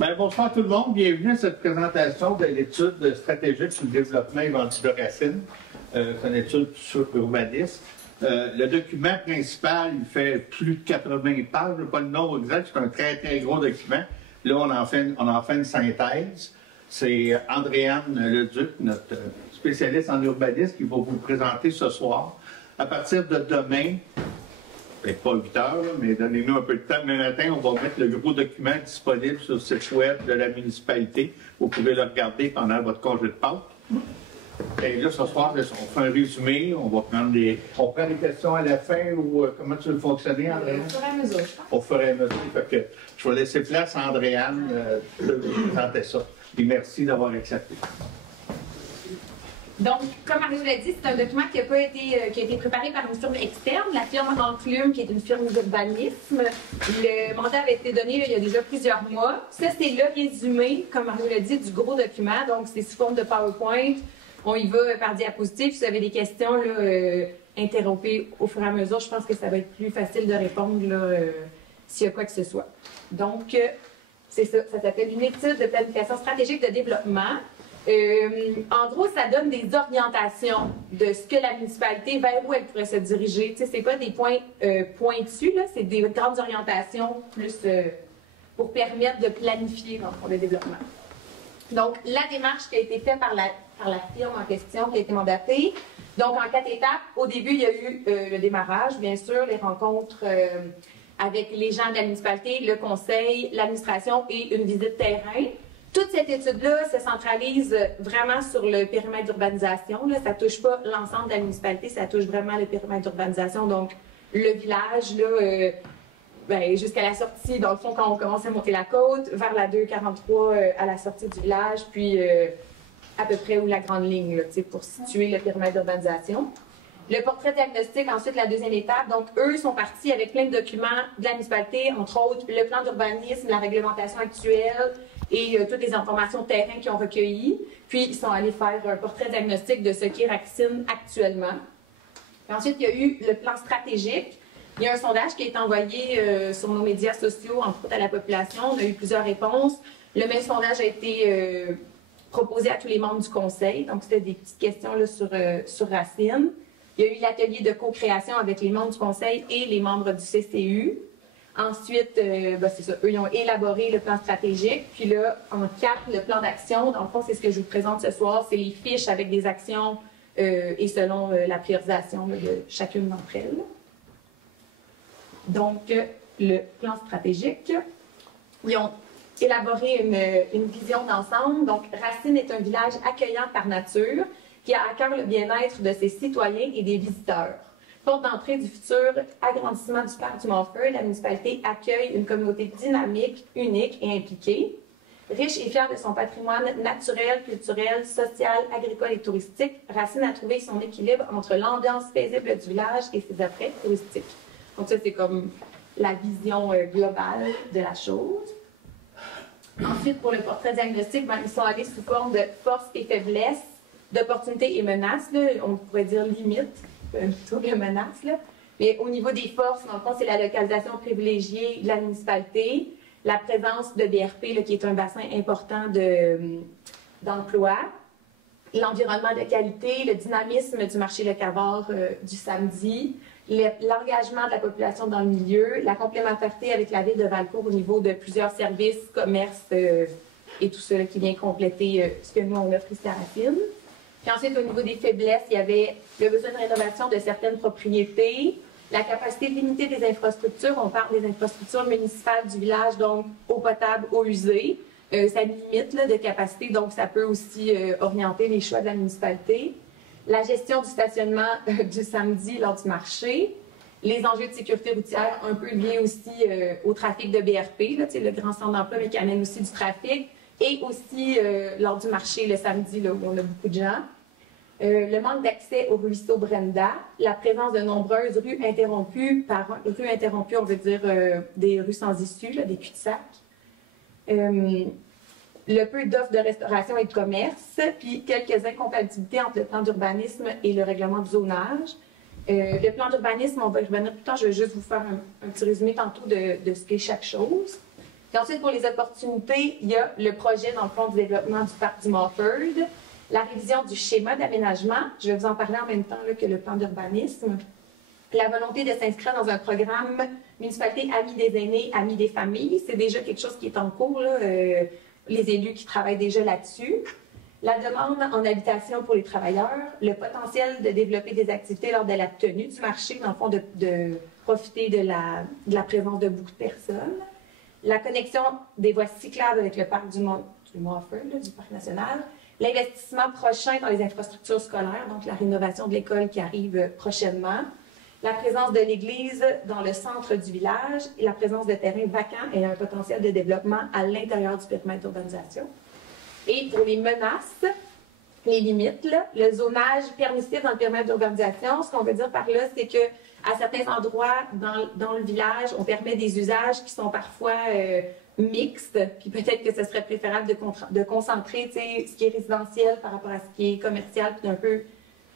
Bien, bonsoir tout le monde. Bienvenue à cette présentation de l'étude stratégique sur le développement éventuel de Racine. C'est une étude sur l'urbanisme. Le document principal, il fait plus de 80 pages. Je n'ai pas le nombre exact, c'est un très, très gros document. Là, on en fait une synthèse. C'est Andréane Leduc, notre spécialiste en urbanisme, qui va vous le présenter ce soir. À partir de demain, peut-être pas 8 heures, mais donnez-nous un peu de temps. Demain matin, on va mettre le gros document disponible sur le site web de la municipalité. Vous pouvez le regarder pendant votre congé de Pâques. Et là, ce soir, on fait un résumé. On va prendre on prend les questions à la fin ou comment tu veux fonctionner, Andréane? Au fur et à mesure, je pense. Au fur et à mesure. Fait que je vais laisser place à Andréane de vous présenter ça. Et merci d'avoir accepté. Donc, comme Marie l'a dit, c'est un document qui a été préparé par une firme externe, la firme Enclume, qui est une firme d'urbanisme. Le mandat avait été donné il y a déjà plusieurs mois. Ça, c'est le résumé, comme Marie l'a dit, du gros document. Donc, c'est sous forme de PowerPoint. On y va par diapositive. Si vous avez des questions, interrompez au fur et à mesure. Je pense que ça va être plus facile de répondre s'il y a quoi que ce soit. Donc, c'est ça. Ça s'appelle une étude de planification stratégique de développement. En gros, ça donne des orientations de ce que la municipalité, vers où elle pourrait se diriger. Tu sais, c'est pas des points pointus, là, c'est des grandes orientations plus pour permettre de planifier dans le développement. Donc, la démarche qui a été faite par la firme en question, qui a été mandatée. Donc, en 4 étapes, au début, il y a eu le démarrage, bien sûr, les rencontres avec les gens de la municipalité, le conseil, l'administration et une visite terrain. Toute cette étude-là se centralise vraiment sur le périmètre d'urbanisation. Ça ne touche pas l'ensemble de la municipalité, ça touche vraiment le périmètre d'urbanisation. Donc, le village, jusqu'à la sortie, dans le fond, quand on commence à monter la côte, vers la 243 à la sortie du village, puis à peu près où la grande ligne, là, pour situer le périmètre d'urbanisation. Le portrait diagnostique, ensuite, la deuxième étape. Donc, eux sont partis avec plein de documents de la municipalité, entre autres le plan d'urbanisme, la réglementation actuelle, et toutes les informations de terrain qu'ils ont recueillies. Puis, ils sont allés faire un portrait diagnostic de ce qu'est Racine actuellement. Et ensuite, il y a eu le plan stratégique. Il y a un sondage qui a été envoyé sur nos médias sociaux, entre autres à la population. On a eu plusieurs réponses. Le même sondage a été proposé à tous les membres du conseil. Donc, c'était des petites questions là, sur Racine. Il y a eu l'atelier de co-création avec les membres du conseil et les membres du CCU. Ensuite, c'est ça, eux, ils ont élaboré le plan stratégique. Puis là, en 4, le plan d'action. Dans le fond, c'est ce que je vous présente ce soir. C'est les fiches avec des actions et selon la priorisation de chacune d'entre elles. Donc, le plan stratégique. Ils ont élaboré une vision d'ensemble. Donc, Racine est un village accueillant par nature qui a à cœur le bien-être de ses citoyens et des visiteurs. Porte d'entrée du futur agrandissement du parc du Mont-Feu, la municipalité accueille une communauté dynamique, unique et impliquée. Riche et fière de son patrimoine naturel, culturel, social, agricole et touristique, Racine a trouvé son équilibre entre l'ambiance paisible du village et ses attraits touristiques. Donc ça, c'est comme la vision globale de la chose. Ensuite, pour le portrait diagnostic, ils sont allés sous forme de forces et faiblesses, d'opportunités et menaces, là, on pourrait dire limites, plutôt que menaces. Là. Mais au niveau des forces, dans le fond, c'est la localisation privilégiée de la municipalité, la présence de BRP, là, qui est un bassin important d'emploi, l'environnement de qualité, le dynamisme du marché locavore du samedi, l'engagement de la population dans le milieu, la complémentarité avec la ville de Valcourt au niveau de plusieurs services, commerces et tout ça là, qui vient compléter ce que nous, on offre ici à Racine. Puis ensuite, au niveau des faiblesses, il y avait le besoin de rénovation de certaines propriétés, la capacité limitée des infrastructures. On parle des infrastructures municipales du village, donc eau potable, eau usée. Ça limite là, de capacité, donc ça peut aussi orienter les choix de la municipalité. La gestion du stationnement du samedi lors du marché. Les enjeux de sécurité routière, un peu liés aussi au trafic de BRP, là, le grand centre d'emploi, mais qui amène aussi du trafic. Et aussi lors du marché le samedi, là, où on a beaucoup de gens. Le manque d'accès au ruisseau Brenda, la présence de nombreuses rues interrompues. Par rue interrompue, on veut dire des rues sans issue, là, des cul-de-sac. Le peu d'offres de restauration et de commerce, puis quelques incompatibilités entre le plan d'urbanisme et le règlement du zonage. Le plan d'urbanisme, on va y revenir plus tard, je vais juste vous faire un petit résumé tantôt de ce qu'est chaque chose. Puis ensuite, pour les opportunités, il y a le projet, dans le fond, du développement du parc du Mofford, la révision du schéma d'aménagement, je vais vous en parler en même temps là, que le plan d'urbanisme, la volonté de s'inscrire dans un programme municipalité Amis des aînés, Amis des familles, c'est déjà quelque chose qui est en cours, là, les élus qui travaillent déjà là-dessus. La demande en habitation pour les travailleurs, le potentiel de développer des activités lors de la tenue du marché, dans le fond, de profiter de la présence de beaucoup de personnes. La connexion des voies cyclables avec le parc du Mofford, du parc national. L'investissement prochain dans les infrastructures scolaires, donc la rénovation de l'école qui arrive prochainement. La présence de l'église dans le centre du village et la présence de terrains vacants et un potentiel de développement à l'intérieur du périmètre d'urbanisation. Et pour les menaces, les limites, là, le zonage permissif dans le périmètre d'urbanisation, ce qu'on veut dire par là, c'est que à certains endroits dans le village, on permet des usages qui sont parfois mixtes, puis peut-être que ce serait préférable de concentrer ce qui est résidentiel par rapport à ce qui est commercial, puis d'un peu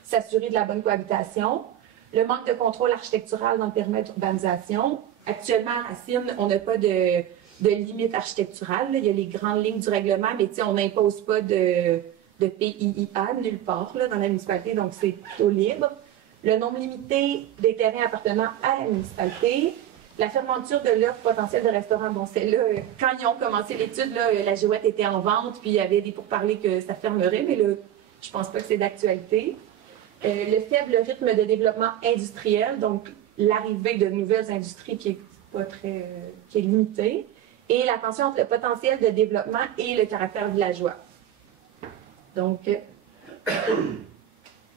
s'assurer de la bonne cohabitation. Le manque de contrôle architectural dans le périmètre d'urbanisation. Actuellement, à Racine, on n'a pas de limite architecturale. Là. Il y a les grandes lignes du règlement, mais on n'impose pas de PIIA nulle part là, dans la municipalité, donc c'est plutôt libre. Le nombre limité des terrains appartenant à la municipalité. La fermeture de l'offre potentielle de restaurants. Bon, celle-là, quand ils ont commencé l'étude, la Girouette était en vente, puis il y avait des pourparlers que ça fermerait, mais là, je pense pas que c'est d'actualité. Le faible rythme de développement industriel, donc l'arrivée de nouvelles industries qui est limitée, et la tension entre le potentiel de développement et le caractère villageois. Donc,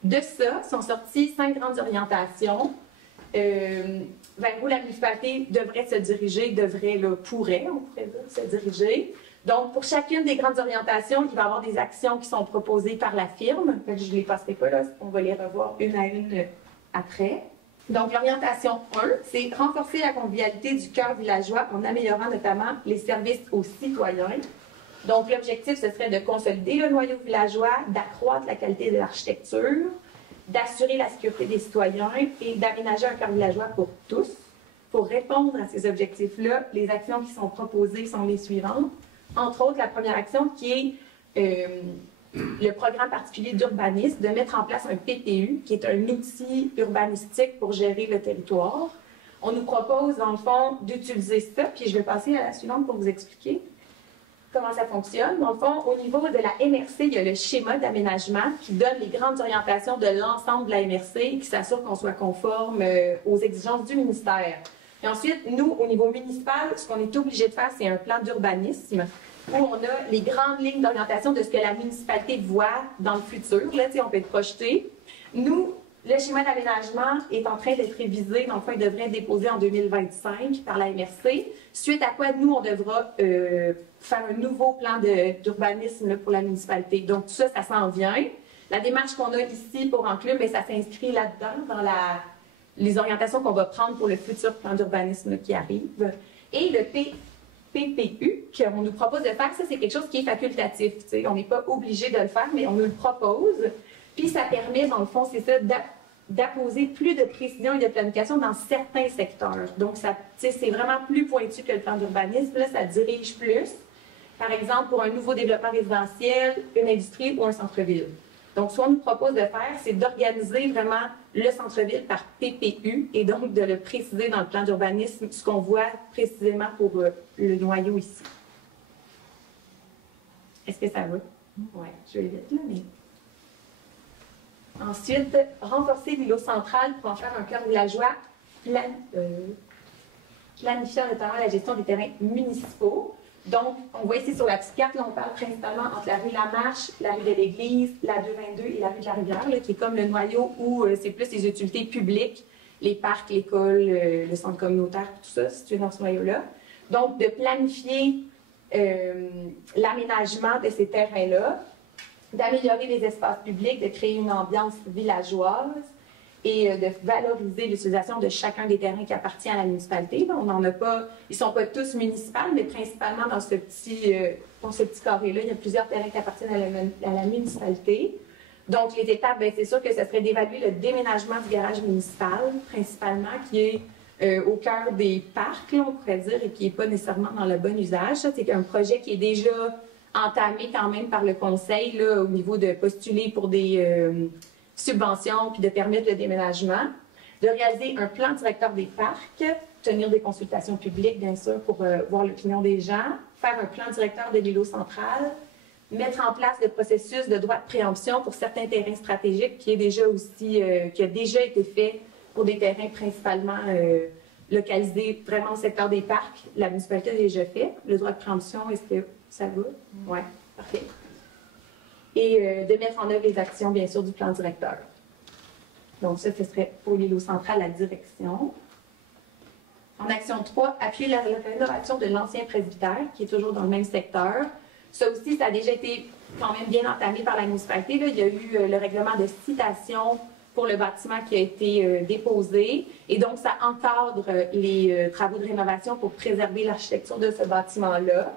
de ça sont sorties 5 grandes orientations vers où la municipalité devrait se diriger, pourrait, on pourrait dire, se diriger. Donc, pour chacune des grandes orientations, il va y avoir des actions qui sont proposées par la firme. Je ne les passerai pas là, on va les revoir une à une après. Donc, l'orientation 1, c'est renforcer la convivialité du cœur villageois en améliorant notamment les services aux citoyens. Donc, l'objectif, ce serait de consolider le noyau villageois, d'accroître la qualité de l'architecture, d'assurer la sécurité des citoyens et d'aménager un cœur villageois pour tous. Pour répondre à ces objectifs-là, les actions qui sont proposées sont les suivantes. Entre autres, la première action qui est le programme particulier d'urbanisme, de mettre en place un PPU, qui est un outil urbanistique pour gérer le territoire. On nous propose, dans le fond, d'utiliser ça, puis je vais passer à la suivante pour vous expliquer comment ça fonctionne. Dans le fond, au niveau de la MRC, il y a le schéma d'aménagement qui donne les grandes orientations de l'ensemble de la MRC et qui s'assure qu'on soit conforme aux exigences du ministère. Et ensuite, nous, au niveau municipal, ce qu'on est obligé de faire, c'est un plan d'urbanisme où on a les grandes lignes d'orientation de ce que la municipalité voit dans le futur. Là, on peut être projeté. Nous, le schéma d'aménagement est en train d'être révisé. Dans le fond, il devrait être déposé en 2025 par la MRC. Suite à quoi, nous, on devra faire un nouveau plan d'urbanisme pour la municipalité. Donc, tout ça, ça s'en vient. La démarche qu'on a ici pour Enclume, ça s'inscrit là-dedans, dans les orientations qu'on va prendre pour le futur plan d'urbanisme qui arrive. Et le PPU qu'on nous propose de faire, ça, c'est quelque chose qui est facultatif. On n'est pas obligé de le faire, mais on nous le propose. Puis ça permet, dans le fond, c'est ça, d'apposer plus de précision et de planification dans certains secteurs. Donc, c'est vraiment plus pointu que le plan d'urbanisme. Là, ça dirige plus. Par exemple, pour un nouveau développement résidentiel, une industrie ou un centre-ville. Donc, ce qu'on nous propose de faire, c'est d'organiser vraiment le centre-ville par PPU et donc de le préciser dans le plan d'urbanisme, ce qu'on voit précisément pour le noyau ici. Est-ce que ça va? Oui, je vais vite là, mais... Ensuite, renforcer l'îlot central pour en faire un cœur villageois, planifiant notamment la gestion des terrains municipaux. Donc, on voit ici sur la petite carte, là, on parle principalement entre la rue Lamarche, la rue de l'Église, la 222 et la rue de la Rivière, là, qui est comme le noyau où c'est plus les utilités publiques, les parcs, l'école, le centre communautaire, tout ça, situé dans ce noyau-là. Donc, de planifier l'aménagement de ces terrains-là, d'améliorer les espaces publics, de créer une ambiance villageoise et de valoriser l'utilisation de chacun des terrains qui appartient à la municipalité. On n'en a pas, ils ne sont pas tous municipaux, mais principalement dans ce petit carré-là, il y a plusieurs terrains qui appartiennent à la municipalité. Donc, les étapes, c'est sûr que ce serait d'évaluer le déménagement du garage municipal, principalement, qui est au cœur des parcs, là, on pourrait dire, et qui n'est pas nécessairement dans le bon usage. Ça, c'est un projet qui est déjà entamé quand même par le conseil là, au niveau de postuler pour des subventions puis de permettre le déménagement, de réaliser un plan directeur des parcs, tenir des consultations publiques, bien sûr, pour voir l'opinion des gens, faire un plan directeur de l'îlot central, mettre en place le processus de droit de préemption pour certains terrains stratégiques qui est déjà aussi qui a déjà été fait pour des terrains principalement localisés vraiment au secteur des parcs. La municipalité a déjà fait. Le droit de préemption, est-ce que ça va? Oui, parfait. Et de mettre en œuvre les actions, bien sûr, du plan directeur. Donc ça, ce serait pour l'îlot central, la direction. En action 3, appuyer la rénovation de l'ancien presbytère, qui est toujours dans le même secteur. Ça aussi, ça a déjà été quand même bien entamé par la municipalité. Là. Il y a eu le règlement de citation pour le bâtiment qui a été déposé. Et donc, ça encadre les travaux de rénovation pour préserver l'architecture de ce bâtiment-là.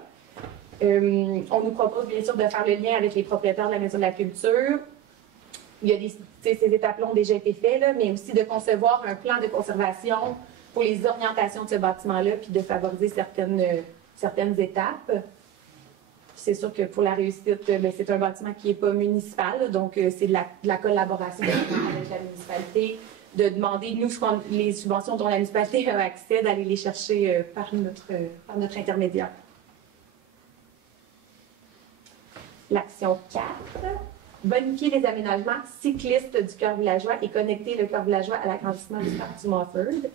On nous propose bien sûr de faire le lien avec les propriétaires de la Maison de la Culture. Il y a ces étapes-là ont déjà été faites, là, mais aussi de concevoir un plan de conservation pour les orientations de ce bâtiment-là, puis de favoriser certaines étapes. C'est sûr que pour la réussite, c'est un bâtiment qui n'est pas municipal, donc c'est de la collaboration avec la municipalité, de demander, nous, les subventions dont la municipalité a accès, d'aller les chercher par notre intermédiaire. L'action 4, bonifier les aménagements cyclistes du cœur villageois et connecter le cœur villageois à l'agrandissement du parc du Mofford.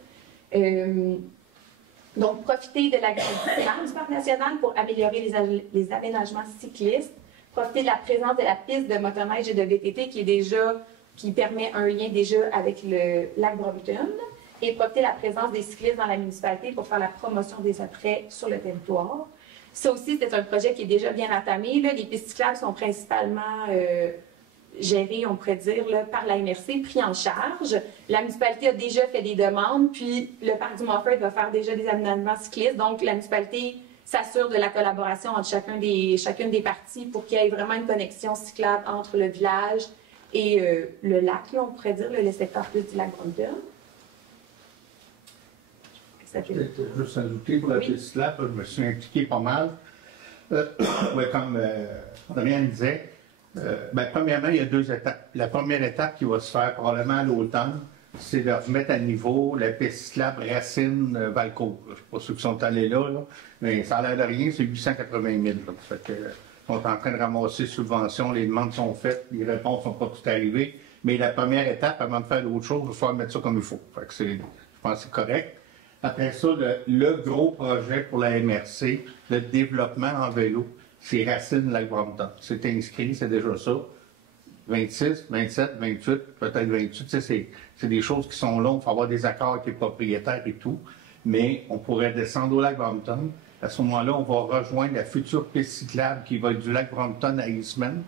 Donc, profiter de l'agrandissement du parc national pour améliorer les aménagements cyclistes, profiter de la présence de la piste de motoneige et de VTT qui permet un lien déjà avec le lac Brompton, et profiter de la présence des cyclistes dans la municipalité pour faire la promotion des attraits sur le territoire. Ça aussi, c'est un projet qui est déjà bien entamé. Là. Les pistes cyclables sont principalement gérées, on pourrait dire, là, par la MRC, pris en charge. La municipalité a déjà fait des demandes, puis le parc du Mofford va faire déjà des aménagements cyclistes. Donc, la municipalité s'assure de la collaboration entre chacune des parties pour qu'il y ait vraiment une connexion cyclable entre le village et le lac, là, on pourrait dire, là, le secteur plus du lac Brompton. Peut-être juste ajouter pour la piste cyclable, je me suis impliqué pas mal. Ouais, comme Adrienne disait, premièrement, il y a 2 étapes. La première étape qui va se faire probablement à l'automne, c'est de remettre à niveau la piste cyclable Racine-Valcourt. Je ne sais pas ceux qui sont allés là, mais ça a l'air de rien, c'est 880 000. Ça fait que, on est en train de ramasser subventions, les demandes sont faites, les réponses ne sont pas toutes arrivées. Mais la première étape, avant de faire d'autres choses, il va falloir mettre ça comme il faut. Fait que je pense que c'est correct. Après ça, le gros projet pour la MRC, le développement en vélo, c'est Racine-Lac-Brompton. C'est inscrit, c'est déjà ça. 26, 27, 28, peut-être 28. C'est des choses qui sont longues. Il faut avoir des accords avec les propriétaires et tout. Mais on pourrait descendre au lac Brompton. À ce moment-là, on va rejoindre la future piste cyclable qui va être du lac Brompton à Eastman.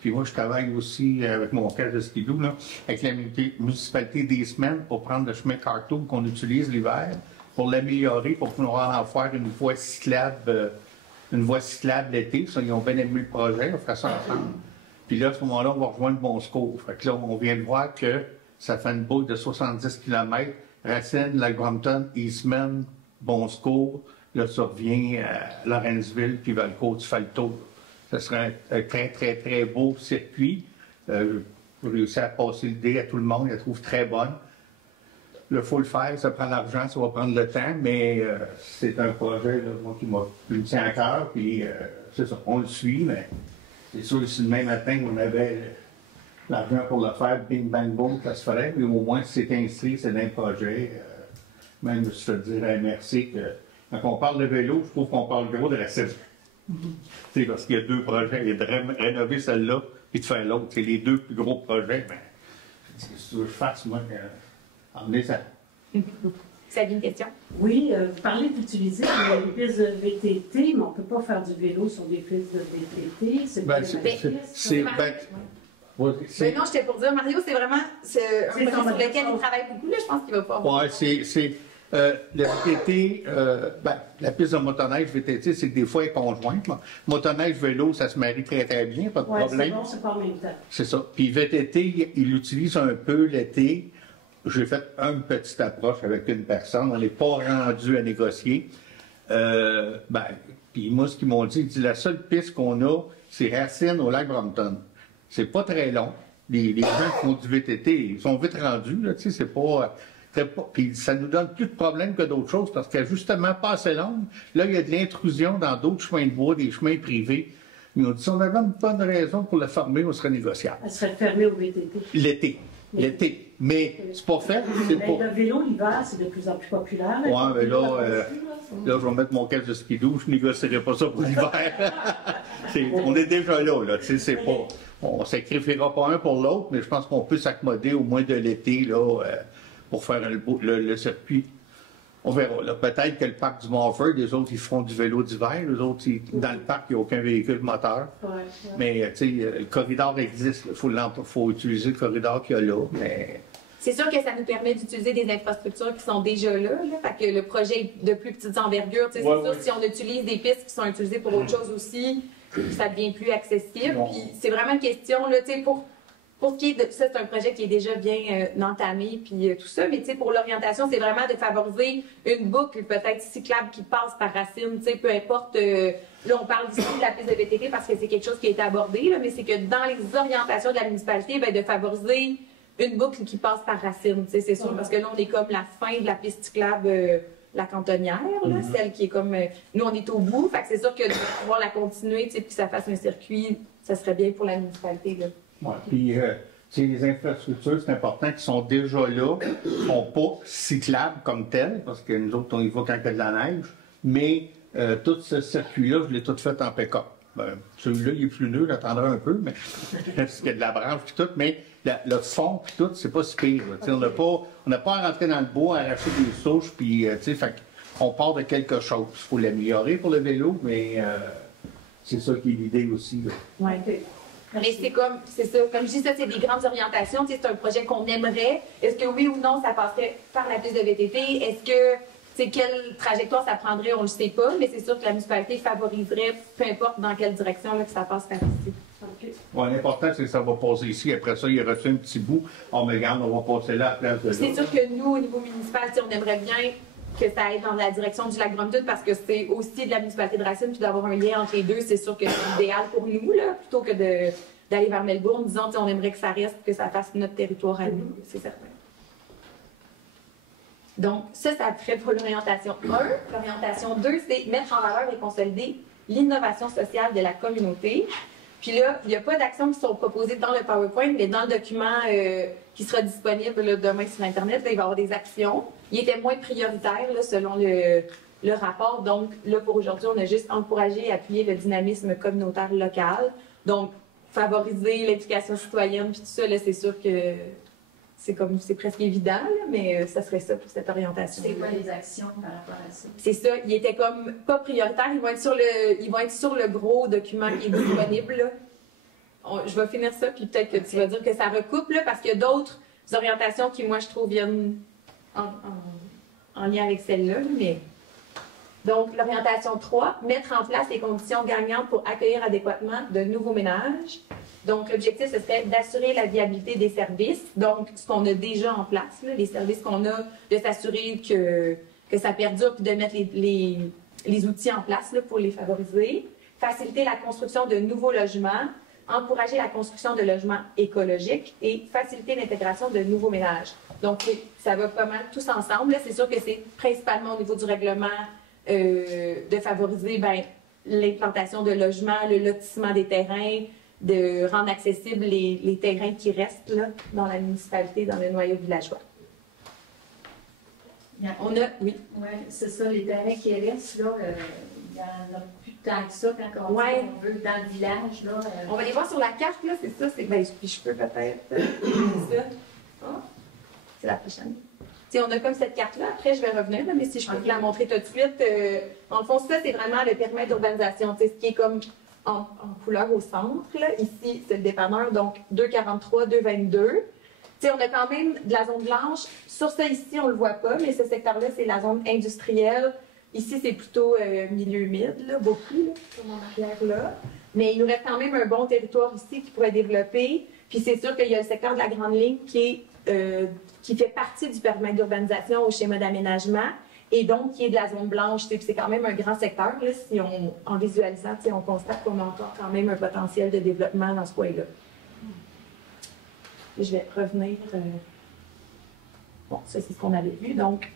Puis moi, je travaille aussi avec mon cas de skidoo, là, avec la municipalité d'Eastman pour prendre le chemin Cartoon qu'on utilise l'hiver, pour l'améliorer, pour pouvoir en faire une voie cyclable l'été. Ça, ils ont bien aimé le projet, on fera ça ensemble. Puis là, à ce moment-là, on va rejoindre Bon Secours. Fait que là, on vient de voir que ça fait une boucle de 70 km. Racine, Lac Brompton, Eastman, Bon Secours. Là, ça revient à Lawrenceville, puis Valcourt, tu fais le tour. Ce serait un très, très, très beau circuit. J'ai réussi à passer l'idée à tout le monde, je la trouve très bonne. Il faut le faire, ça prend l'argent, ça va prendre le temps, mais c'est un projet là, moi, qui me tient à cœur, puis c'est ça, on le suit, mais c'est sûr que si demain matin on avait l'argent pour le faire, bing, bang, boom, ça se ferait, mais au moins si c'est inscrit, c'est un projet. Même je te dirais merci que quand on parle de vélo, je trouve qu'on parle gros de Racine. C'est parce qu'il y a 2 projets, il y a de rénover celle-là et de faire l'autre. C'est les 2 plus gros projets. Ben, qu'est-ce que je fasse, moi, emmener ça. Ça a une question? Oui, vous parlez d'utiliser les pistes de VTT, mais on ne peut pas faire du vélo sur des pistes de VTT. C'est non, j'étais pour dire, Mario, c'est vraiment un projet sur lequel il travaille beaucoup. Là, je pense qu'il va pas avoir. Oui, c'est le VTT, la piste de motoneige VTT, c'est que des fois elle est conjointe. Motoneige, vélo, ça se marie très très bien, pas de problème. C'est bon, c'est pas en même temps. C'est ça. Puis VTT, il l'utilise un peu l'été. j'ai fait une petite approche avec une personne, on n'est pas rendu à négocier. Puis moi, ce qu'ils m'ont dit, la seule piste qu'on a, c'est Racine au lac Brompton. C'est pas très long. Les gens qui font du VTT, ils sont vite rendus, là, tu sais, c'est pas... Puis ça nous donne plus de problèmes que d'autres choses parce qu'elle est justement pas assez longue. Là, il y a de l'intrusion dans d'autres chemins de bois, des chemins privés. Ils ont dit, si on avait une bonne raison pour la fermer, on serait négociable. Elle serait fermée au VTT. L'été. Mais c'est pas fait. Le vélo, l'hiver, c'est de plus en plus populaire. Oui, mais là, je vais mettre mon casque de skidoo, je négocierai pas ça pour l'hiver. On est déjà là, tu sais, c'est pas... On ne sacrifiera pas un pour l'autre, mais je pense qu'on peut s'accommoder au moins de l'été, là, pour faire le circuit. On verra. Là, peut-être que le parc du Montfort, les autres, ils feront du vélo d'hiver. Les autres, dans le parc, il n'y a aucun véhicule moteur. Ouais. Mais, tu sais, le corridor existe. Il faut utiliser le corridor qu'il y a là. Mais... C'est sûr que ça nous permet d'utiliser des infrastructures qui sont déjà là. Fait que le projet est de plus petite envergure. C'est sûr, si on utilise des pistes qui sont utilisées pour autre chose aussi, ça devient plus accessible. Puis c'est vraiment une question, là, tu sais, pour ce qui est de ça, c'est un projet qui est déjà bien entamé, puis tout ça, mais tu sais, pour l'orientation, c'est vraiment de favoriser une boucle peut-être cyclable qui passe par Racine, tu sais, peu importe, là on parle ici de la piste de VTT parce que c'est quelque chose qui a été abordé, là, mais c'est que dans les orientations de la municipalité, ben, de favoriser une boucle qui passe par Racine, tu sais, c'est sûr, parce que là on est comme la fin de la piste cyclable, la cantonnière, là, celle qui est comme, nous on est au bout, fait que c'est sûr que de pouvoir la continuer, tu sais, puis que ça fasse un circuit, ça serait bien pour la municipalité, là. Oui, puis les infrastructures, c'est important, qui sont déjà là, ne sont pas cyclables comme telles, parce que nous autres, on y va quand il y a de la neige, mais tout ce circuit-là, je l'ai tout fait en pick-up. Celui-là, il est plus neuf, j'attendrai un peu, mais parce qu'il y a de la branche et tout, mais le fond et tout, c'est pas si pire. On n'a pas à rentrer dans le bois, à arracher des souches, puis on part de quelque chose. Il faut l'améliorer pour le vélo, mais c'est ça qui est l'idée aussi. Oui. Mais c'est ça, comme je dis, ça, c'est des grandes orientations. C'est un projet qu'on aimerait. Est-ce que oui ou non, ça passerait par la piste de VTT? Est-ce que, quelle trajectoire ça prendrait? On ne le sait pas, mais c'est sûr que la municipalité favoriserait, peu importe dans quelle direction, là, que ça passe par ici. Okay. Ouais, l'important, c'est que ça va passer ici. Après ça, il y aura un petit bout. On me regarde, on va passer là à la place de là. C'est sûr que nous, au niveau municipal, on aimerait bien que ça aille dans la direction du lac Brompton parce que c'est aussi de la municipalité de Racine, puis d'avoir un lien entre les deux, c'est sûr que c'est idéal pour nous, là, plutôt que d'aller vers Melbourne, disons, on aimerait que ça reste, que ça fasse notre territoire à nous, c'est certain. Donc, ça ferait pour l'orientation 1. L'orientation 2, c'est mettre en valeur et consolider l'innovation sociale de la communauté. Puis là, il n'y a pas d'actions qui sont proposées dans le PowerPoint, mais dans le document qui sera disponible là, demain sur Internet, là, il va y avoir des actions. Il était moins prioritaire là, selon le rapport. Donc, là, pour aujourd'hui, on a juste encouragé et appuyé le dynamisme communautaire local. Donc, favoriser l'implication citoyenne, puis tout ça, là, c'est sûr que c'est presque évident, là, mais ça serait ça pour cette orientation. C'est quoi les actions par rapport à ça? C'est ça, il était comme pas prioritaire, ils vont être sur le gros document qui est disponible, là. Je vais finir ça, puis peut-être que tu vas dire que ça recoupe, là, parce qu'il y a d'autres orientations qui, moi, je trouve, viennent en lien avec celle-là, mais... Donc, l'orientation 3, mettre en place les conditions gagnantes pour accueillir adéquatement de nouveaux ménages. Donc, l'objectif, ce serait d'assurer la viabilité des services. Donc, ce qu'on a déjà en place, là, les services qu'on a, de s'assurer que ça perdure, puis de mettre les outils en place là, pour les favoriser. Faciliter la construction de nouveaux logements. Encourager la construction de logements écologiques et faciliter l'intégration de nouveaux ménages. Donc, ça va pas mal tous ensemble. C'est sûr que c'est principalement au niveau du règlement de favoriser l'implantation de logements, le lotissement des terrains, de rendre accessibles les terrains qui restent là, dans la municipalité, dans le noyau villageois. On a, oui. Oui, c'est ça, les terrains qui restent, là, il y en a plus tant que ça quand on veut dans le village. Là, On va les voir sur la carte, là, c'est ça. Puis je peux peut-être. Ça. Oh, c'est la prochaine. T'sais, on a comme cette carte-là, après je vais revenir, là, mais si je peux vous la montrer tout de suite. En fond, ça, c'est vraiment le périmètre d'urbanisation, ce qui est comme en couleur au centre. Là. Ici, c'est le dépanneur, donc 243, 222. T'sais, on a quand même de la zone blanche. Sur ça, ici, on ne le voit pas, mais ce secteur-là, c'est la zone industrielle. Ici, c'est plutôt milieu humide, là, beaucoup, là, comme en arrière là. Mais il nous reste quand même un bon territoire ici qui pourrait développer. Puis c'est sûr qu'il y a le secteur de la Grande Ligne qui est qui fait partie du périmètre d'urbanisation au schéma d'aménagement et donc qui est de la zone blanche. C'est quand même un grand secteur. Là, si en visualisant, on constate qu'on a encore quand même un potentiel de développement dans ce coin-là. Je vais revenir. Bon, ça, c'est ce qu'on avait vu. Donc,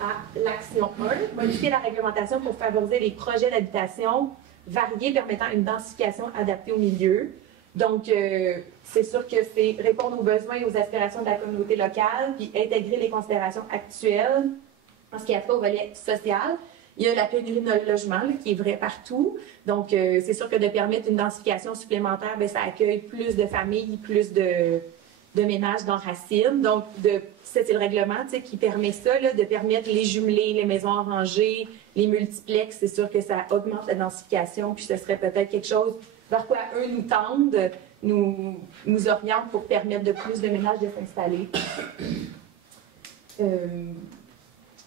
à l'action 1, modifier la réglementation pour favoriser les projets d'habitation variés permettant une densification adaptée au milieu. Donc, c'est sûr que c'est répondre aux besoins et aux aspirations de la communauté locale, puis intégrer les considérations actuelles en ce qui a trait au volet social. Il y a la pénurie de logement là, qui est vraie partout. Donc, c'est sûr que de permettre une densification supplémentaire, bien, ça accueille plus de familles, plus de ménages dans Racine. Donc, c'est le règlement qui permet ça, là, de permettre les jumelés, les maisons en rangée, les multiplex. C'est sûr que ça augmente la densification, puis ce serait peut-être quelque chose vers quoi eux nous tendent, nous orientent pour permettre de plus de ménages de s'installer.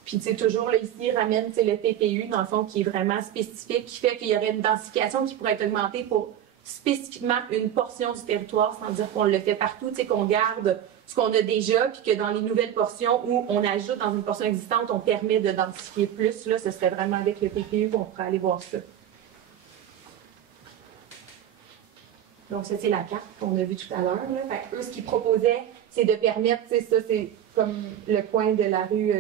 Puis, tu sais, toujours, là, ici, ils ramènent le PPU, dans le fond, qui est vraiment spécifique, qui fait qu'il y aurait une densification qui pourrait être augmentée pour spécifiquement une portion du territoire, sans dire qu'on le fait partout, tu sais, qu'on garde ce qu'on a déjà, puis que dans les nouvelles portions où on ajoute dans une portion existante, on permet de densifier plus. Là, ce serait vraiment avec le PPU qu'on pourrait aller voir ça. Donc, ça, c'est la carte qu'on a vue tout à l'heure. Eux, ce qu'ils proposaient, c'est de permettre, tu sais, ça, c'est comme le coin de la rue...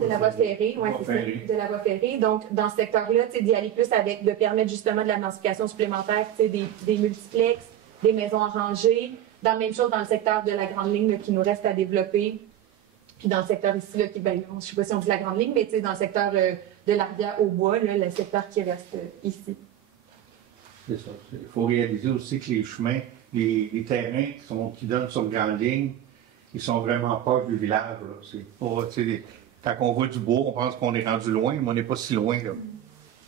de la voie ferrée, oui, c'est ça, de la voie ferrée. Donc, dans ce secteur-là, tu sais, d'y aller plus avec, de permettre justement de la densification supplémentaire, tu sais, des multiplex, des maisons en rangée. Dans la même chose dans le secteur de la grande ligne là, qui nous reste à développer. Puis dans le secteur ici, là, qui, ben, je ne sais pas si on dit la grande ligne, mais tu sais, dans le secteur de l'Arrière-au-Bois, le secteur qui reste ici. C'est ça. Il faut réaliser aussi que les chemins, les terrains qui donnent sur grande ligne, ils sont vraiment proches du village. C'est pas, quand on voit du bois, on pense qu'on est rendu loin, mais on n'est pas si loin.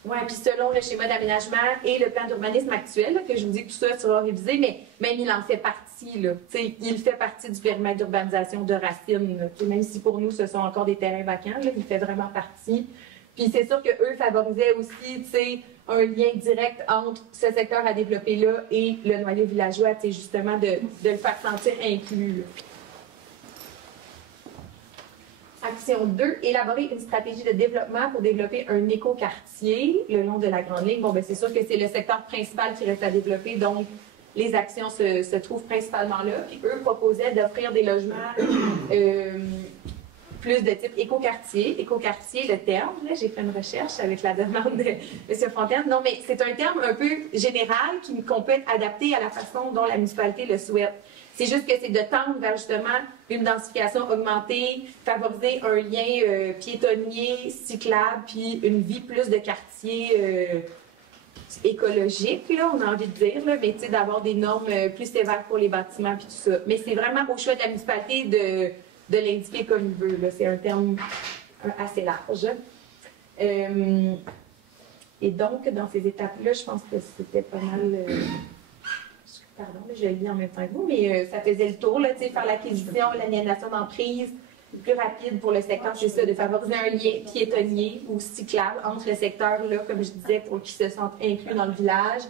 Oui, puis selon le schéma d'aménagement et le plan d'urbanisme actuel, là, que je vous dis que tout ça sera révisé, mais même il en fait partie. Là, il fait partie du périmètre d'urbanisation de Racine. Là, même si pour nous, ce sont encore des terrains vacants, là, il fait vraiment partie. Puis c'est sûr qu'eux favorisaient aussi un lien direct entre ce secteur à développer là et le noyau villageois, justement de le faire sentir inclus. Là. Action 2, élaborer une stratégie de développement pour développer un écoquartier le long de la grande ligne. Bon, ben c'est sûr que c'est le secteur principal qui reste à développer, donc les actions se trouvent principalement là. Puis eux proposaient d'offrir des logements plus de type écoquartier. Écoquartier, le terme, là, j'ai fait une recherche avec la demande de M. Fontaine. Non, mais c'est un terme un peu général qu'on peut adapter à la façon dont la municipalité le souhaite. C'est juste que c'est de tendre vers justement une densification augmentée, favoriser un lien piétonnier, cyclable, puis une vie plus de quartier écologique, là, on a envie de dire, là, mais d'avoir des normes plus sévères pour les bâtiments, puis tout ça. Mais c'est vraiment au choix de la municipalité de l'indiquer comme il veut. C'est un terme assez large. Et donc, dans ces étapes-là, je pense que c'était pas mal... Pardon, je le lis en même temps que vous, mais ça faisait le tour, là, faire l'acquisition, l'aliénation d'emprise plus rapide pour le secteur, c'est ça, de favoriser un lien piétonnier ou cyclable entre le secteur, là, comme je disais, pour qu'ils se sentent inclus dans le village,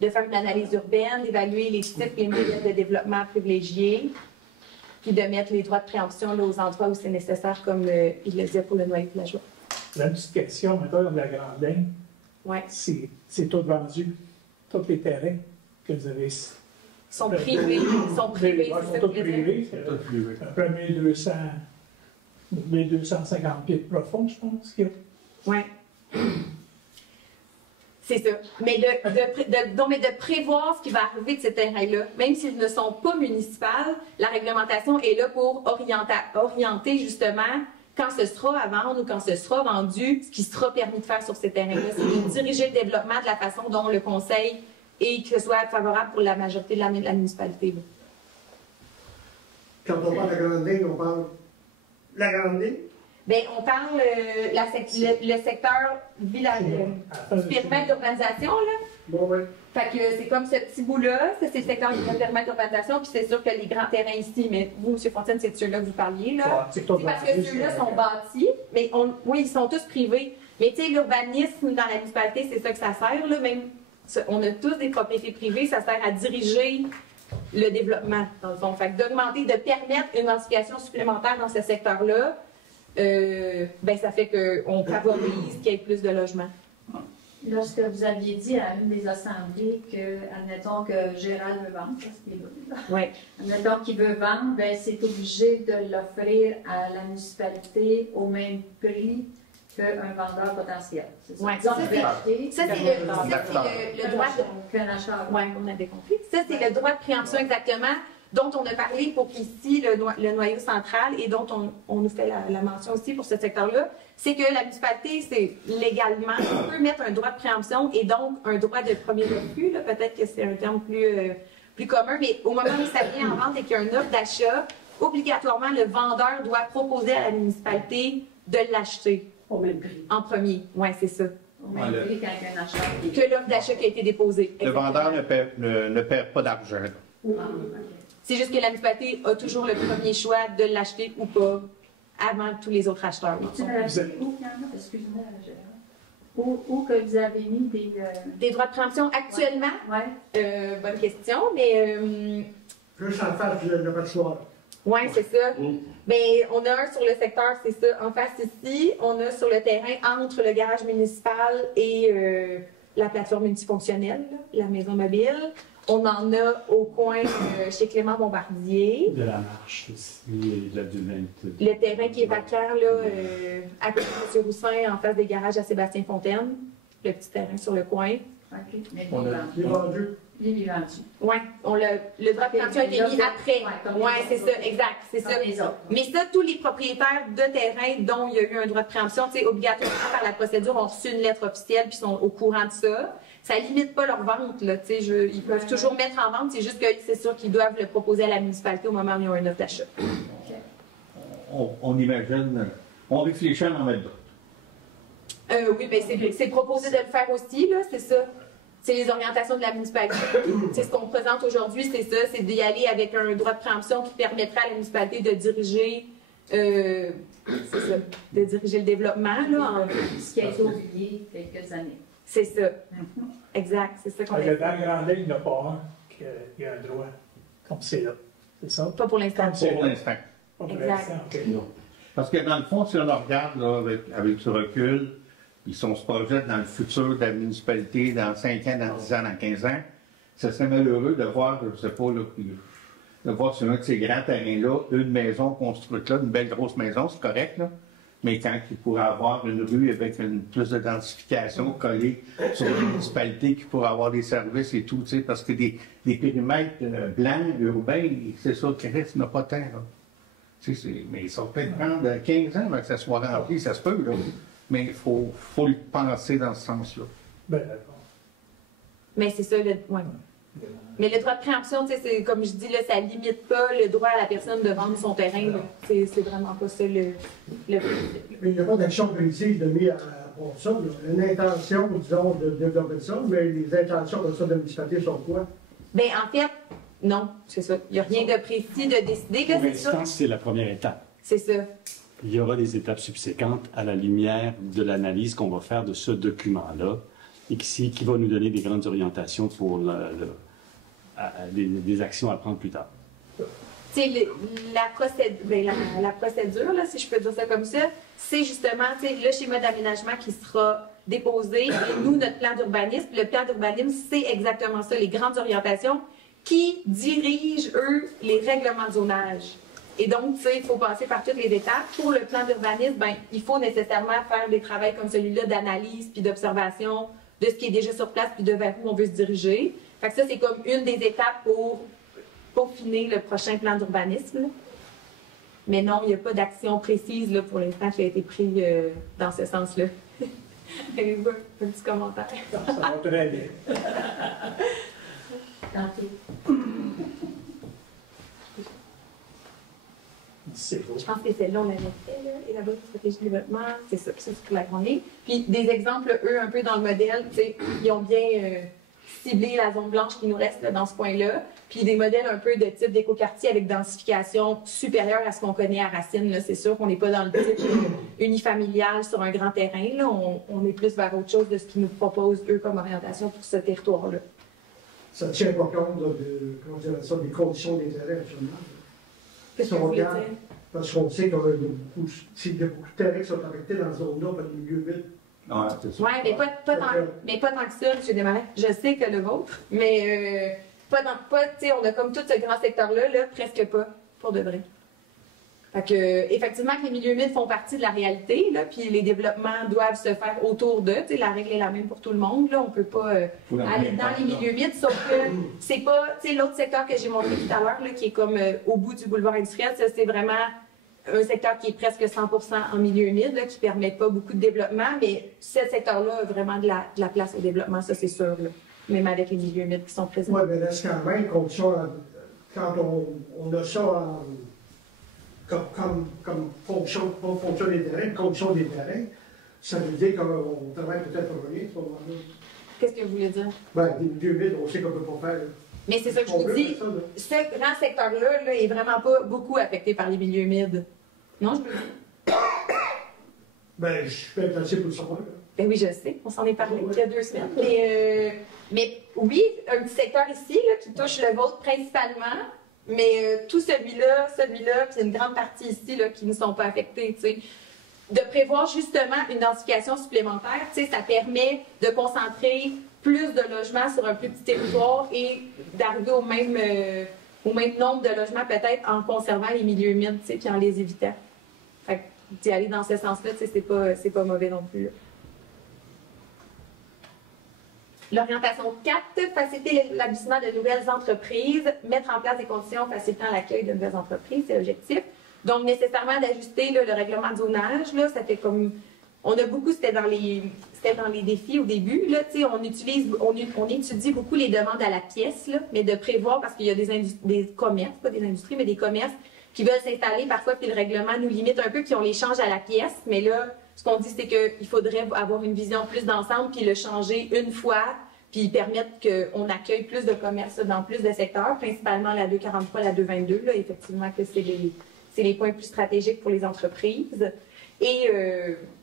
de faire une analyse urbaine, d'évaluer les types et modèles de développement privilégiés, puis de mettre les droits de préemption là, aux endroits où c'est nécessaire, comme il le disait pour le noyau villageois. La petite question, maintenant, de la grande ligne, ouais. C'est tout vendu, tous les terrains que vous avez... Sont privés, c'est ça que je veux dire. C'est à peu près 1250 pieds de profond, je pense. Oui. C'est ça. Mais de prévoir ce qui va arriver de ces terrains-là, même s'ils ne sont pas municipaux, la réglementation est là pour orienter justement quand ce sera à vendre ou quand ce sera vendu, ce qui sera permis de faire sur ces terrains-là. C'est de diriger le développement de la façon dont le conseil et que ce soit favorable pour la majorité de la municipalité. Quand on parle de la grande ligne, on parle de la grande ligne? Bien, on parle le secteur village, du périmètre d'urbanisation, là. Bon, oui. Fait que c'est comme ce petit bout-là, ça c'est le secteur du périmètre d'urbanisation, puis c'est sûr que les grands terrains ici, mais vous, M. Fontaine, c'est de ceux-là que vous parliez, là. C'est parce que ceux-là sont bâtis, mais oui, ils sont tous privés. Mais tu sais, l'urbanisme dans la municipalité, c'est ça que ça sert, là, même. On a tous des propriétés privées, ça sert à diriger le développement, dans le fond. Fait que d'augmenter, de permettre une densification supplémentaire dans ce secteur-là, ben ça fait qu'on favorise qu'il y ait plus de logements. Lorsque vous aviez dit à une des assemblées que, admettons que Gérald veut vendre, parce qu'il est là, Ouais. admettons qu'il veut vendre, ben c'est obligé de l'offrir à la municipalité au même prix qu'un vendeur potentiel. C'est ça. Ouais. Disons, Ça, il veut acheter, Ça, c'est le droit de... qu'un acheteur. Oui, on avait compris. Ça, c'est le droit de préemption exactement dont on a parlé pour qu'ici, le noyau central et dont on nous fait la mention aussi pour ce secteur-là, c'est que la municipalité, c'est légalement, on peut mettre un droit de préemption et donc un droit de premier refus. Peut-être que c'est un terme plus commun, mais au moment où ça vient en vente et qu'il y a une offre d'achat, obligatoirement, le vendeur doit proposer à la municipalité de l'acheter. Au même prix. En premier. Oui, c'est ça. Au même prix qu'un acheteur. Que l'offre d'achat qui a été déposée. Le vendeur ne perd pas d'argent. C'est juste que la municipalité a toujours le premier choix de l'acheter ou pas avant tous les autres acheteurs. Tu m'as acheté où, excuse-moi, Gérald? Où que vous avez mis Des droits de préemption actuellement? Ouais. Bonne question, mais... Juste en face de la patinoire. Oui, c'est ça. Mais on a un sur le secteur, c'est ça. En face ici, on a sur le terrain entre le garage municipal et la plateforme multifonctionnelle, la maison mobile. On en a au coin chez Clément Bombardier. De la marche aussi, et la du 20. Le terrain qui est vacant, là, à côté de M. Roussin, en face des garages à Sébastien-Fontaine. Le petit terrain sur le coin. OK. Mais Il est vendu. il est vendu. Oui, le droit de préemption a été mis après. Oui, c'est ça, exact, c'est ça. Mais ça, tous les propriétaires de terrain dont il y a eu un droit de préemption, tu sais, obligatoirement par la procédure, ont reçu une lettre officielle puis sont au courant de ça. Ça limite pas leur vente, là, tu sais, ils peuvent toujours mettre en vente, c'est juste que c'est sûr qu'ils doivent le proposer à la municipalité au moment où ils ont un offre d'achat. On imagine, on réfléchit à en mettre d'autres. Oui, bien, c'est proposé de le faire aussi, là, c'est ça. C'est les orientations de la municipalité. C'est ce qu'on présente aujourd'hui, c'est ça, c'est d'y aller avec un droit de préemption qui permettrait à la municipalité de diriger, c'est ça, de diriger le développement, là. Ce qui a été oublié quelques années. C'est ça. Exact, c'est ça qu'on a Dans fait. Grande il n'y en a pas un qui a un droit, comme c'est là. C'est ça? Pas pour l'instant. Pour l'instant. Pas pour Exact. l'instant, ok. Parce que dans le fond, si on le regarde là, avec ce recul, ils se projettent dans le futur de la municipalité dans 5 ans, dans 10 ans, dans 15 ans. Ce serait malheureux de voir, je ne sais pas, là, de voir sur un de ces grands terrains-là, une maison construite là, une belle grosse maison, c'est correct, là. Mais quand il pourrait avoir une rue avec plus de densification collée sur la municipalité, qui pourrait avoir des services et tout, tu sais, parce que des périmètres blancs, urbains, c'est ça, le reste n'a pas tant, là. Tu sais, mais ça peut prendre 15 ans avant que ça soit rempli, ça se peut, là. Mais il faut le penser dans ce sens-là. Ben, d'accord. Mais c'est ça, ouais. Mais le droit de préemption, tu sais, c'est comme je dis, là, ça limite pas le droit à la personne de vendre son terrain. Là. C'est vraiment pas ça le Mais il n'y a pas d'action précise de mise pour ça. Il y a une intention, disons, de développer ça, mais les intentions de ça de la municipalité sont quoi? Bien, en fait, non, c'est ça. Il n'y a rien de précis de décider. Pour C'est ça. l'instant, c'est la première étape. C'est ça. Il y aura des étapes subséquentes à la lumière de l'analyse qu'on va faire de ce document-là et qui va nous donner des grandes orientations pour des actions à prendre plus tard. La procédure, là, si je peux dire ça comme ça, c'est justement le schéma d'aménagement qui sera déposé. Et nous, notre plan d'urbanisme, le plan d'urbanisme, c'est exactement ça, les grandes orientations qui dirigent, eux, les règlements de zonage. Et donc, il faut passer par toutes les étapes. Pour le plan d'urbanisme, ben, il faut nécessairement faire des travaux comme celui-là d'analyse puis d'observation de ce qui est déjà sur place puis de vers où on veut se diriger. Fait que ça, c'est comme une des étapes pour peaufiner le prochain plan d'urbanisme. Mais non, il n'y a pas d'action précise là, pour l'instant qui a été prise dans ce sens-là. Avez-vous un petit commentaire? Ça va très bien. C'est beau. Je pense que celle-là, on l'avait fait, là, élaborer une stratégie de développement, c'est ça, c'est pour la grande ligne. Puis des exemples, eux, un peu dans le modèle, ils ont bien ciblé la zone blanche qui nous reste là, dans ce point-là, puis des modèles un peu de type d'écoquartier avec densification supérieure à ce qu'on connaît à Racine. Là. C'est sûr qu'on n'est pas dans le type unifamilial sur un grand terrain, là. On est plus vers autre chose de ce qu'ils nous proposent, eux, comme orientation pour ce territoire-là. ça ne tient pas compte comment dire ça, des conditions d'intérêt actuellement. Qu'est-ce que vous voulez dire? Parce qu'on sait qu'il y a beaucoup de terrains qui sont affectés dans la zone-là par le milieu vide. Ouais, c'est ça. Oui, mais pas tant que ça, M. Desmarais. Je sais que le vôtre, mais tu sais, on a comme tout ce grand secteur-là, là, presque pas, pour de vrai. Fait que, effectivement, que les milieux humides font partie de la réalité, là, puis les développements doivent se faire autour d'eux. Tu sais, la règle est la même pour tout le monde, là. On peut pas aller dans les milieux humides, sauf que c'est pas, tu sais, l'autre secteur que j'ai montré tout à l'heure, là, qui est comme au bout du boulevard industriel, ça, c'est vraiment un secteur qui est presque 100% en milieu humide, là, qui ne permet pas beaucoup de développement, mais ce secteur-là a vraiment de la place au développement, ça, c'est sûr, là, même avec les milieux humides qui sont présents. Oui, mais reste quand même quand on a ça comme fonction des terrains, condition des terrains, ça veut dire qu'on travaille peut-être pour rien, à ce moment-là. Qu'est-ce que vous voulez dire? Bien, des milieux humides, on sait qu'on ne peut pas faire. Mais c'est ça que je vous dis, ce grand secteur-là là, est vraiment pas beaucoup affecté par les milieux humides. Non, je peux le dire. Ben, je suis bien placé pour le savoir. Ben oui, je sais, on s'en est parlé il y a 2 semaines. Mais oui, un petit secteur ici là, qui touche le vôtre principalement, mais tout celui-là, puis une grande partie ici là, qui ne sont pas affectés, tu sais. De prévoir justement une densification supplémentaire, tu sais, ça permet de concentrer plus de logements sur un plus petit territoire et d'arriver au même nombre de logements peut-être en conservant les milieux humides, tu sais, puis en les évitant. Fait que d'y aller dans ce sens-là, tu sais, c'est pas mauvais non plus. Là. L'orientation 4, faciliter l'établissement de nouvelles entreprises, mettre en place des conditions facilitant l'accueil de nouvelles entreprises, c'est l'objectif. Donc, nécessairement d'ajuster le règlement de zonage, là, ça fait comme... On a beaucoup, c'était dans les défis au début, là, tu sais, on étudie beaucoup les demandes à la pièce, là, mais de prévoir, parce qu'il y a des commerces, pas des industries, mais des commerces qui veulent s'installer parfois, puis le règlement nous limite un peu, puis on les change à la pièce, mais là, ce qu'on dit, c'est qu'il faudrait avoir une vision plus d'ensemble, puis le changer une fois, puis permettre qu'on accueille plus de commerces dans plus de secteurs, principalement la 243, la 222, là, effectivement, que c'est les points plus stratégiques pour les entreprises. Et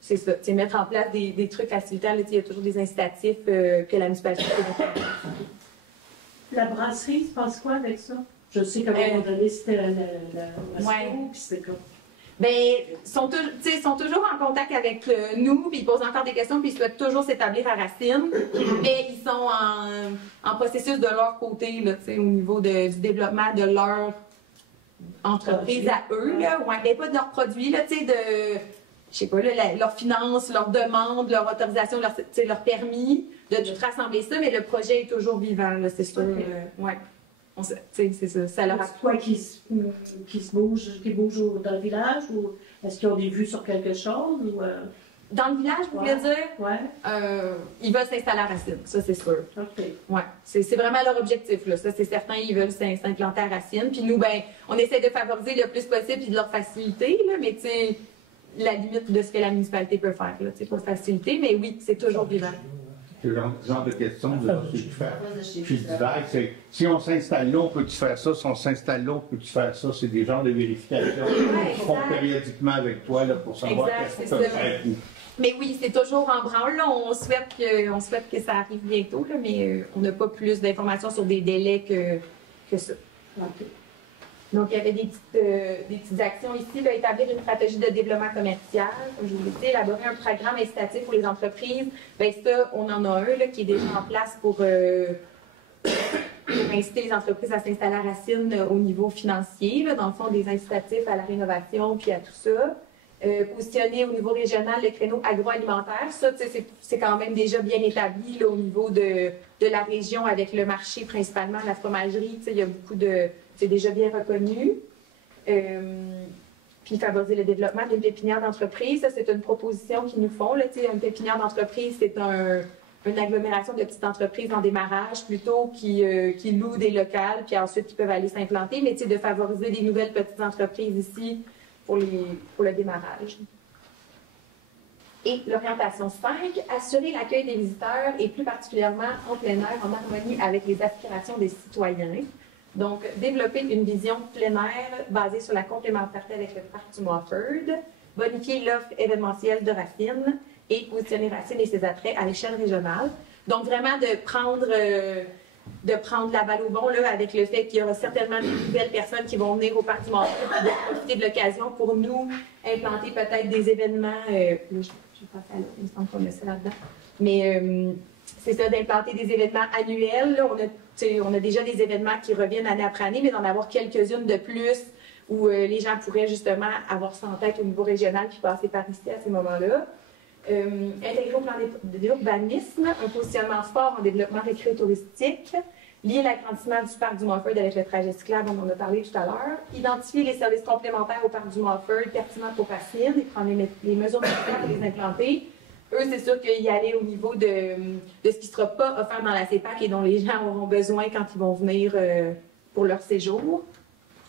c'est ça, mettre en place des trucs facilitants, là, il y a toujours des incitatifs que la municipalité peut faire. La brasserie, tu penses quoi avec ça? Je sais qu'à un moment donné, c'était la ouais. puis c'était comme... Bien, sont toujours en contact avec nous, puis ils posent encore des questions, puis ils souhaitent toujours s'établir à Racine, mais ils sont en processus de leur côté, là, au niveau du développement de leur entreprise à eux, là, ouais, mais pas de leurs produits, là, tu sais, je sais pas, là, leurs finances, leurs demandes, leur autorisation, leur permis, de tout rassembler ça, mais le projet est toujours vivant, là, c'est sûr, ouais. C'est ça, ça leur a... Quoi qui bougent dans le village, ou est-ce qu'ils ont des vues sur quelque chose, ou... Dans le village, vous voulez dire? Ouais. Ils veulent s'installer à Racine, ça c'est sûr. OK. Ouais. C'est vraiment leur objectif, là. Ça c'est certain, ils veulent s'implanter à Racine. Puis nous, ben, on essaie de favoriser le plus possible et de leur faciliter, là, mais tu sais, la limite de ce que la municipalité peut faire, là, tu sais, pour faciliter, mais oui, c'est toujours vivant. C'est le genre de question de c'est si on s'installe là, on peut-tu faire ça? Si on s'installe là, on peut-tu faire ça? C'est des genres de vérifications qu'ils font périodiquement avec toi là, pour savoir qu'est-ce que tu faire. Mais oui, c'est toujours en branle. Là. On souhaite que ça arrive bientôt, là, mais on n'a pas plus d'informations sur des délais que ça. Okay. Donc, il y avait des petites actions ici, là, établir une stratégie de développement commercial, comme je vous l'ai dit, élaborer un programme incitatif pour les entreprises. Bien, ça, on en a un là, qui est déjà en place pour inciter les entreprises à s'installer à Racine au niveau financier, là, dans le fond, des incitatifs à la rénovation puis à tout ça. Positionner au niveau régional le créneau agroalimentaire. Ça, c'est quand même déjà bien établi là, au niveau de la région avec le marché, principalement la fromagerie. Il y a beaucoup de... C'est déjà bien reconnu. Puis favoriser le développement d'une pépinière d'entreprise. Ça, c'est une proposition qu'ils nous font. Là, une pépinière d'entreprise, c'est une agglomération de petites entreprises en démarrage, plutôt qui louent des locales, puis ensuite qui peuvent aller s'implanter, mais de favoriser des nouvelles petites entreprises ici pour le démarrage. Et l'orientation 5, assurer l'accueil des visiteurs et plus particulièrement en plein air en harmonie avec les aspirations des citoyens. Donc, développer une vision plein air basée sur la complémentarité avec le parc du Mofford, bonifier l'offre événementielle de Racine et positionner Racine et ses attraits à l'échelle régionale. Donc, vraiment de prendre de prendre la balle au bon là, avec le fait qu'il y aura certainement des nouvelles personnes qui vont venir au Parc du Mont-Royal et de profiter de l'occasion pour nous implanter peut-être des événements. Là, je vais passer à l'autre, il me semble qu'on a ça là-dedans. Mais c'est ça, d'implanter des événements annuels. Là, on a déjà des événements qui reviennent année après année, mais d'en avoir quelques-unes de plus où les gens pourraient justement avoir ça en tête au niveau régional puis passer par ici à ces moments-là. Intégrer au plan d'urbanisme, un positionnement fort en développement récréo-touristique, lier l'agrandissement du parc du Montford avec le trajet cyclable, dont on a parlé tout à l'heure, identifier les services complémentaires au parc du Montford pertinents pour Racine et prendre les mesures nécessaires pour les implanter. Eux, c'est sûr qu'il y aller au niveau de ce qui ne sera pas offert dans la CEPAC et dont les gens auront besoin quand ils vont venir pour leur séjour.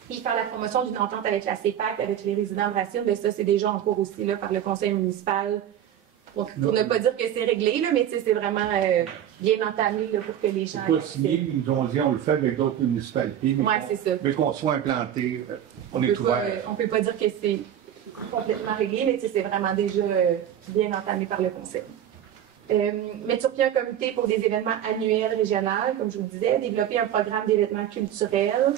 Puis faire la promotion d'une entente avec la CEPAC, avec les résidents de Racine, bien ça, c'est déjà en cours aussi là, par le conseil municipal. Pour ne pas dire que c'est réglé, là, mais c'est vraiment bien entamé là, pour que les gens... C'est pas signé, ils nous ont dit on le fait avec d'autres municipalités. Oui, c'est ça. Mais qu'on soit implanté, on est ouvert. On ne peut pas dire que c'est complètement réglé, mais c'est vraiment déjà bien entamé par le conseil. Mettre sur pied un comité pour des événements annuels régionaux, comme je vous le disais, développer un programme d'événements culturels,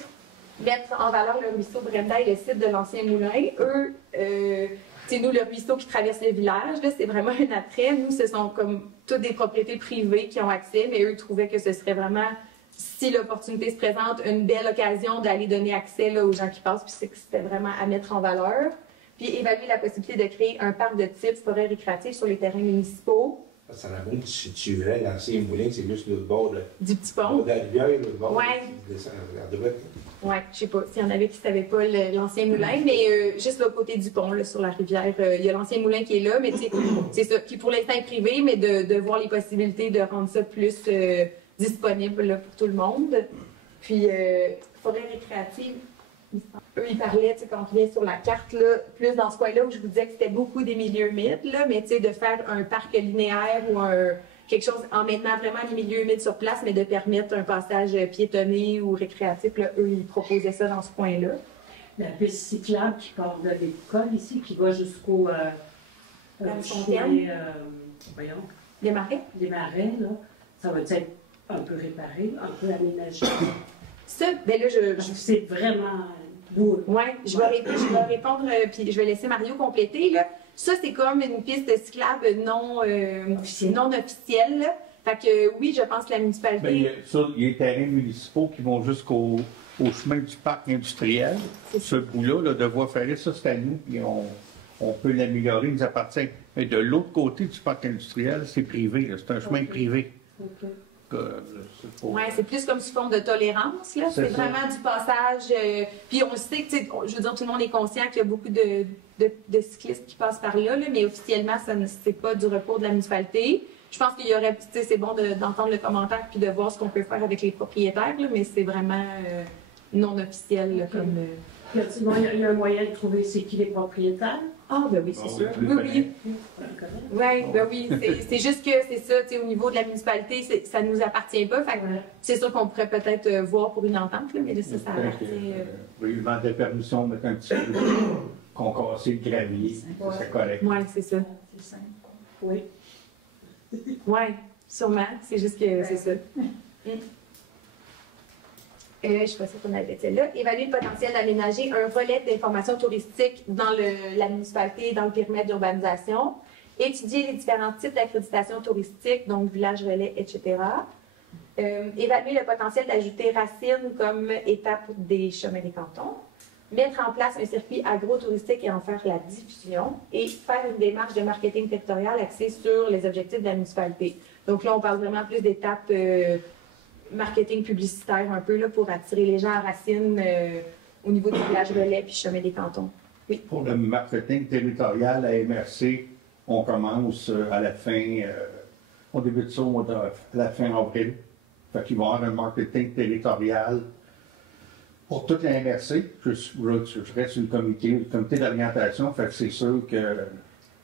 mettre en valeur le ruisseau Brenda et le site de l'ancien moulin. Eux, c'est nous, le ruisseau qui traverse le village, c'est vraiment un attrait. Nous, ce sont comme toutes des propriétés privées qui ont accès, mais eux trouvaient que ce serait vraiment, si l'opportunité se présente, une belle occasion d'aller donner accès là, aux gens qui passent, puis c'était vraiment à mettre en valeur. Puis évaluer la possibilité de créer un parc de type forêt récréative sur les terrains municipaux. Ça remonte, si tu verrais, l'ancien moulin, c'est juste le bord du petit pont. De la rivière, le bord qui descend à droite. Oui, je sais pas s'il y en avait qui ne savaient pas l'ancien moulin, mais juste l'autre côté du pont, là, sur la rivière, il y a l'ancien moulin qui est là, mais c'est ça, qui pour l'instant est privé, mais de voir les possibilités de rendre ça plus disponible là, pour tout le monde. Puis, forêt récréative, eux, ils parlaient, quand on vient sur la carte, là, plus dans ce coin-là où je vous disais que c'était beaucoup des milieux humides, là, mais de faire un parc linéaire ou quelque chose en maintenant vraiment les milieux humides sur place, mais de permettre un passage piétonné ou récréatif. Là, eux, ils proposaient ça dans ce coin-là. La piste cyclable qui part de l'école ici, qui va jusqu'au... la fontaine. Voyons. Des marais. Des marais, là. Ça va être un peu réparé, un peu aménagé. Ça, ben là, c'est vraiment beau. Oui, je vais répondre, puis je vais laisser Mario compléter, là. Ça, c'est comme une piste cyclable non officielle. Là. Fait que oui, je pense que la municipalité... Bien, il y a des terrains municipaux qui vont jusqu'au chemin du parc industriel. Ce bout-là de voie ferrée, ça, c'est à nous, puis on peut l'améliorer, il nous appartient. Mais de l'autre côté du parc industriel, c'est privé, c'est un chemin privé. Okay. Oui, c'est plus comme sous forme de tolérance. Là. C'est vraiment du passage. Puis on sait que, je veux dire, tout le monde est conscient qu'il y a beaucoup de cyclistes qui passent par là, mais officiellement, ce n'est pas du recours de la municipalité. Je pense qu'il y aurait, c'est bon d'entendre le commentaire puis de voir ce qu'on peut faire avec les propriétaires, là, mais c'est vraiment non officiel. Là, comme, il y a un moyen de trouver c'est qui les propriétaires? Ah, ben oui, c'est sûr. Oui. Oui, ben oui. C'est juste que c'est ça, au niveau de la municipalité, ça ne nous appartient pas. C'est sûr qu'on pourrait peut-être voir pour une entente, là, mais là, ça appartient. Oui, il demandait permission de mettre un petit peu concasser le gravier. C'est correct. Oui, c'est ça. C'est simple. Oui. Oui, sûrement. C'est juste que c'est ça. Je ne sais pas si on avait celle-là. Évaluer le potentiel d'aménager un relais d'information touristique dans la municipalité, dans le périmètre d'urbanisation. Étudier les différents types d'accréditation touristique, donc village relais, etc. Évaluer le potentiel d'ajouter Racine comme étape des chemins des cantons. Mettre en place un circuit agro-touristique et en faire la diffusion. Et faire une démarche de marketing territorial axée sur les objectifs de la municipalité. Donc là, on parle vraiment plus d'étapes marketing publicitaire un peu là, pour attirer les gens à Racine au niveau du village relais puis chemin des cantons. Oui. Pour le marketing territorial à MRC, on commence à la fin, on débute ça à la fin avril. Fait qu'il va y avoir un marketing territorial pour toute la MRC. Je reste le comité d'orientation, fait que c'est sûr que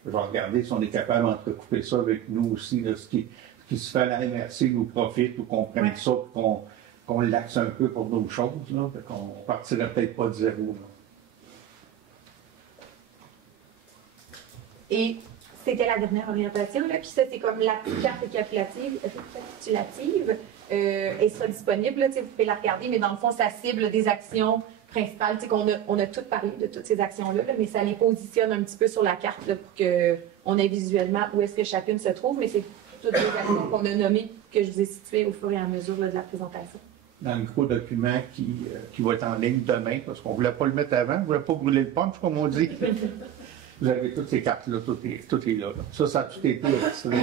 je vais regarder si on est capable d'entrecouper ça avec nous aussi, là, ce qui se fait à la MRC nous profite ou qu'on prenne ça qu'on l'axe un peu pour d'autres choses. Là, fait qu'on partirait peut-être pas de zéro. Là. Et c'était la dernière orientation. Là. Puis ça, c'est comme la petite carte récapitulative. Elle sera disponible. Là, vous pouvez la regarder, mais dans le fond, ça cible des actions principales. On a tout parlé de toutes ces actions-là, mais ça les positionne un petit peu sur la carte là, pour qu'on ait visuellement où est-ce que chacune se trouve. Mais c'est toutes les actions qu'on a nommées que je vous ai situées au fur et à mesure là, de la présentation. Dans le gros document qui va être en ligne demain, parce qu'on ne voulait pas le mettre avant, on ne voulait pas brûler le punch, comme on dit. Vous avez toutes ces cartes-là, tout est là. Ça a tout été illustré.